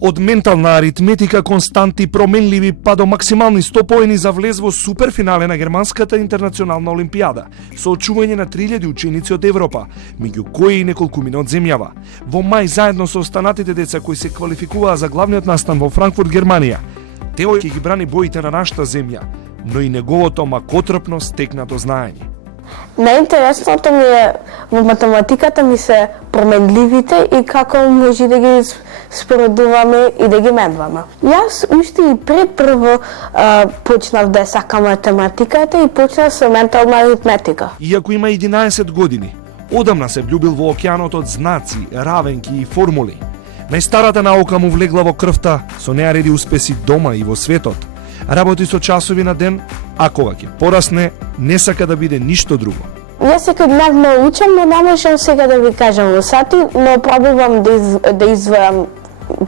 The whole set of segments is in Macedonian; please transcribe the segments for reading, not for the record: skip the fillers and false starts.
Од ментална аритметика константи променливи па до максимални 100 поени за влез во суперфинале на Германската интернационална олимпијада, со очување на 3000 ученици од Европа, меѓу кои и неколкумина од земјава. Во мај заедно со останатите деца кои се квалификуваа за главниот настан во Франкфурт, Германија, Тео ќе ги брани боите на нашата земја, но и неговото макотрпно стекнато знаење. Најинтересното ми е во математиката ми се променливите и како може да ги споредуваме и да ги менуваме. Јас уште и пред прво почнав да сакам математиката и почнав со ментална аритметика. Иако има 11 години, одамна се влюбил во океанот од знаци, равенки и формули. Најстарата наука му влегла во крвта, со неа реди успеси дома и во светот. Работи со часови на ден, а кога ќе порасне, не сака да биде ништо друго. Јас секојдневно учам, но не можам сега да ви кажам во сати, но пробувам да извојам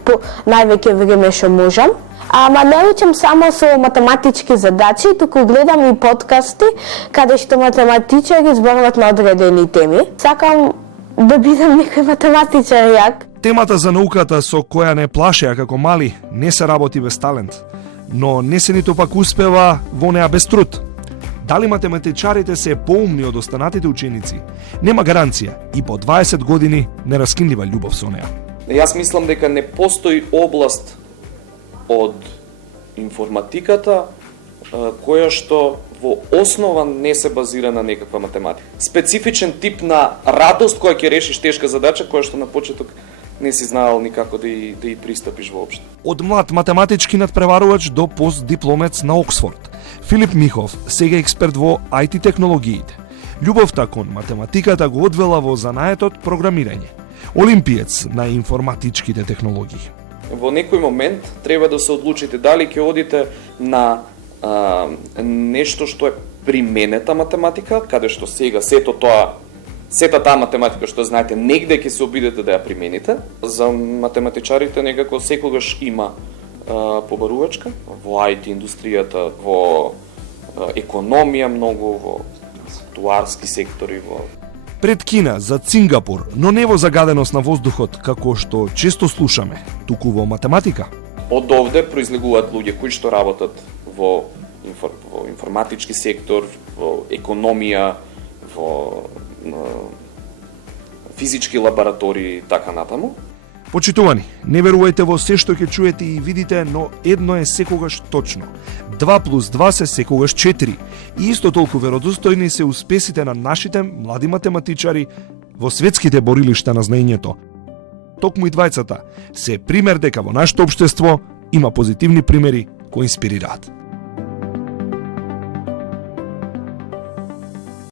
по највеќе време што можам. Ама не учам само со математички задачи, туку гледам и подкасти каде што математичари зборуваат на одредени теми. Сакам да бидам некој математичар јак. Темата за науката со која не плашеа како мали не се работи без талент, но не се ниту пак успева во неа без труд. Дали математичарите се поумни од останатите ученици? Нема гаранција и по 20 години нераскинлива љубов со неа. Јас мислам дека не постои област од информатиката која што во основа не се базира на некаква математика. Специфичен тип на радост која ќе решиш тешка задача која што на почеток не си знаел никако да и пристапиш воопшто. Од млад математички надпреварувач до постдипломец на Оксфорд, Филип Михов сега експерт во IT технологиите. Љубовта кон математиката го одвела во занаетот програмирање. Олимпиец на информатичките технологии. Во некој момент треба да се одлучите дали ќе одите на нешто што е применета математика, каде што сега сета таа математика што знаете, негде ќе се обидете да ја примените. За математичарите некако секогаш има побарувачка во IT индустријата, во економија многу, во туарски сектори, во пред Кина за Цингапур, но не во загаденост на воздухот, како што често слушаме, туку во математика. Од овде произлегуваат луѓе кои што работат во информатички сектор, во економија, во физички лаборатории, така натаму. Почитувани, не верувајте во се што ќе чуете и видите, но едно е секогаш точно. 2 + 2 се секогаш 4. И исто толку веродостојни се успесите на нашите млади математичари во светските борилишта на знаењето. Токму и двајцата се пример дека во нашето општество има позитивни примери кои инспирираат.